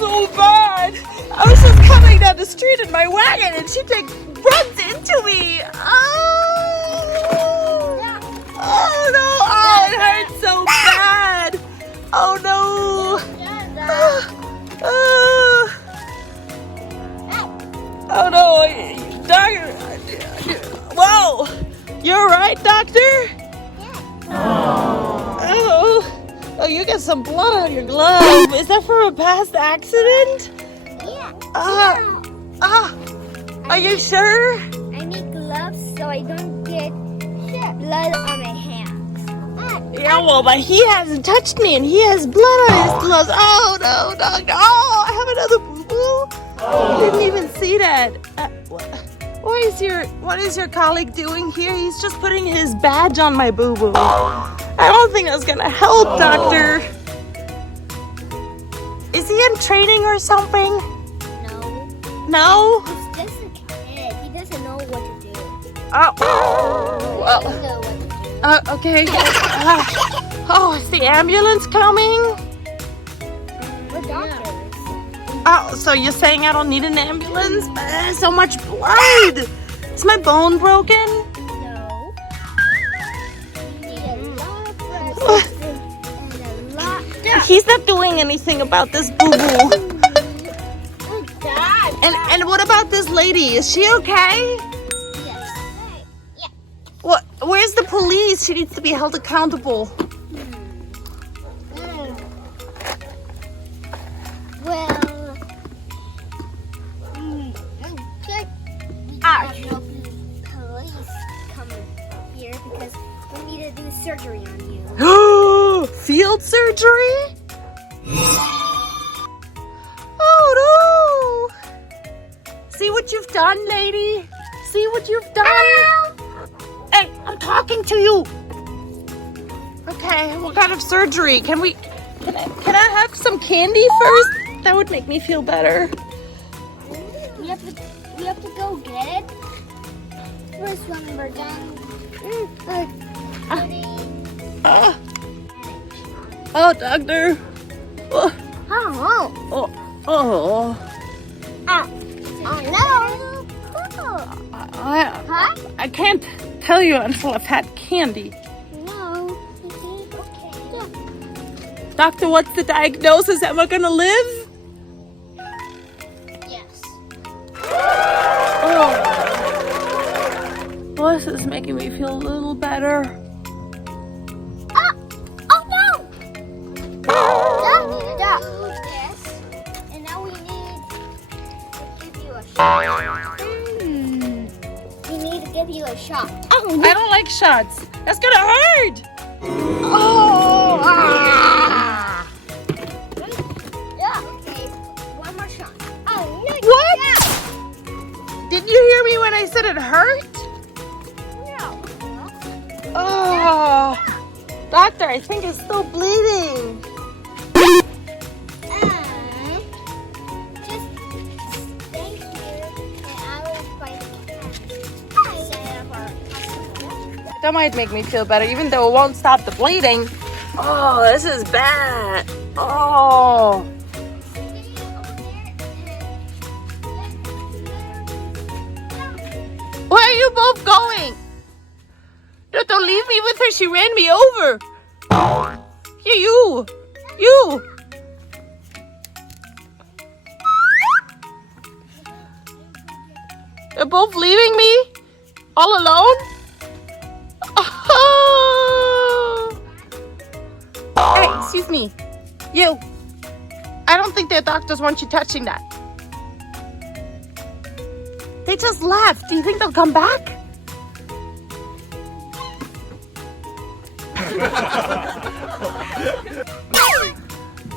so bad. I was just coming down the street in my wagon and she runs into me. Oh no, oh, it hurts so bad. Oh no. Oh no, doctor. Whoa, you're right, doctor? Oh, you got some blood on your glove. Is that from a past accident? Yeah. Are you sure? I need gloves so I don't get blood on my hands. Yeah, well, but he hasn't touched me and he has blood on his gloves. Oh, no, doctor. Oh, I have another boo-boo. I didn't even see that. What is your colleague doing here? He's just putting his badge on my boo-boo. I don't think that's gonna help, doctor. Is he in training or something? No? He's just a kid. He doesn't know what to do. Oh. He doesn't know what to do. Okay. Oh, is the ambulance coming? We're doctors. Oh, so you're saying I don't need an ambulance? So much blood! Is my bone broken? No. You need a lot of blood and a lot. He's not doing anything about this boo-boo. Oh, God. And what about this lady? Is she okay? Yes. Yeah. What? Where's the police? She needs to be held accountable. Well, no police come here because we need to do surgery on you. Field surgery? Oh no! See what you've done, lady? See what you've done? Hey, I'm talking to you. Okay, what kind of surgery? Can I have some candy first? That would make me feel better. We have to go get it. First when we're done. Oh, doctor. Oh. Oh. I can't tell you until I've had candy. No. Okay. Yeah. Doctor, what's the diagnosis? Am I gonna live? Yes. Oh. Well, this is making me feel a little better. Oh no! Yes. And now we need to give you a shot. We need to give you a shot. Oh, I don't like shots. That's gonna hurt. Oh. Yeah. Okay. One more shot. Oh no! What? Yeah. Did you hear me when I said it hurt? No. Oh. Doctor, I think it's still bleeding. Just stay here, and I will find the cat. That might make me feel better, even though it won't stop the bleeding. Oh, this is bad. Oh. Where are you both going? Don't leave me with her. She ran me over. You. You're both leaving me? All alone? Oh. Hey, excuse me. You. I don't think their doctors want you touching that. They just left. Do you think they'll come back?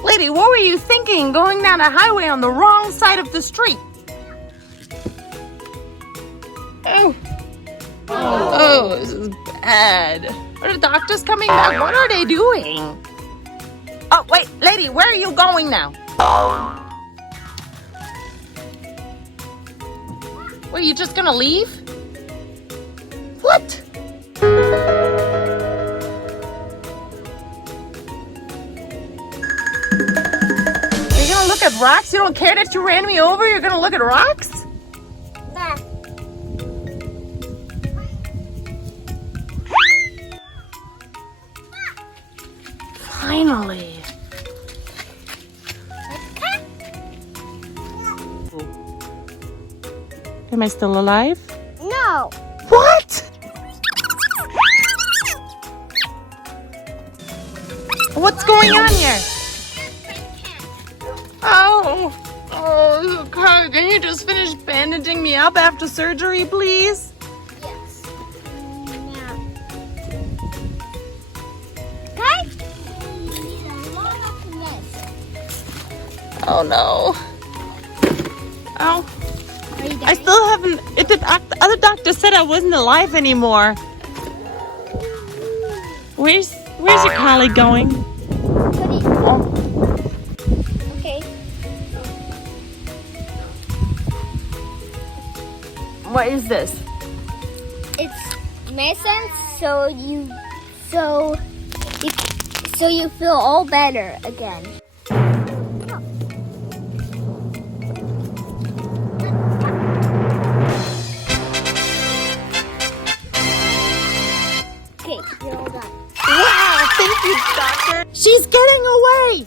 Lady, what were you thinking going down a highway on the wrong side of the street? Oh, this is bad. Are the doctors coming back? What are they doing? Oh, wait, lady, where are you going now? What, are you just gonna leave? What? Are you gonna look at rocks? You don't care that you ran me over? You're gonna look at rocks? Nah. Finally. Am I still alive? No. What? What's going on here? Oh, okay. Can you just finish bandaging me up after surgery, please? Yes. Now. Okay. Oh no. Oh. Are you I still haven't. The other doctor said I wasn't alive anymore. Where's your colleague going? Oh. Okay. What is this? It's medicine, so you feel all better again. Okay, you're all done. Wow, thank you, doctor. She's getting away.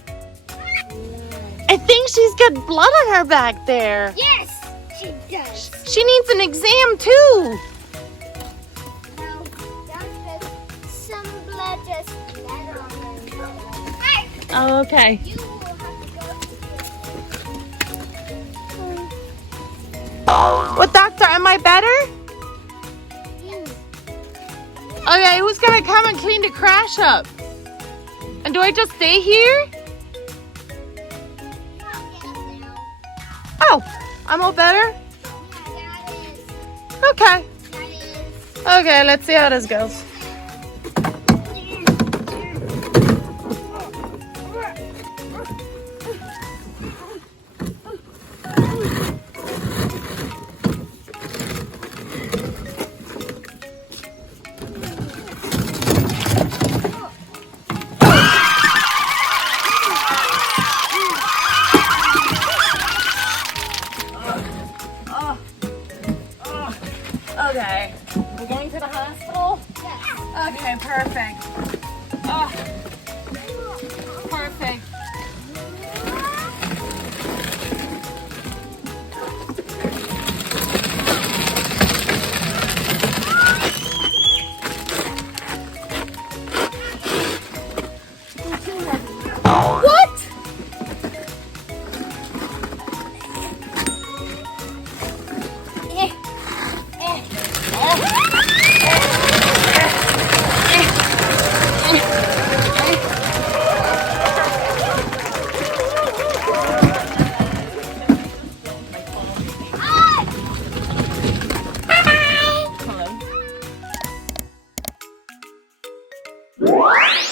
I think she's got blood on her back there. Yes, she does. She needs an exam too. No, that's good. Some blood just got on her. Hey, Oh, okay. you will have to go. What, doctor? Am I better? Okay, who's gonna come and clean the crash up? And do I just stay here? Oh, I'm all better? Okay. Okay, let's see how this goes. Okay, we're going to the hospital? Yes. Okay, perfect. Oh, perfect. What? Hello.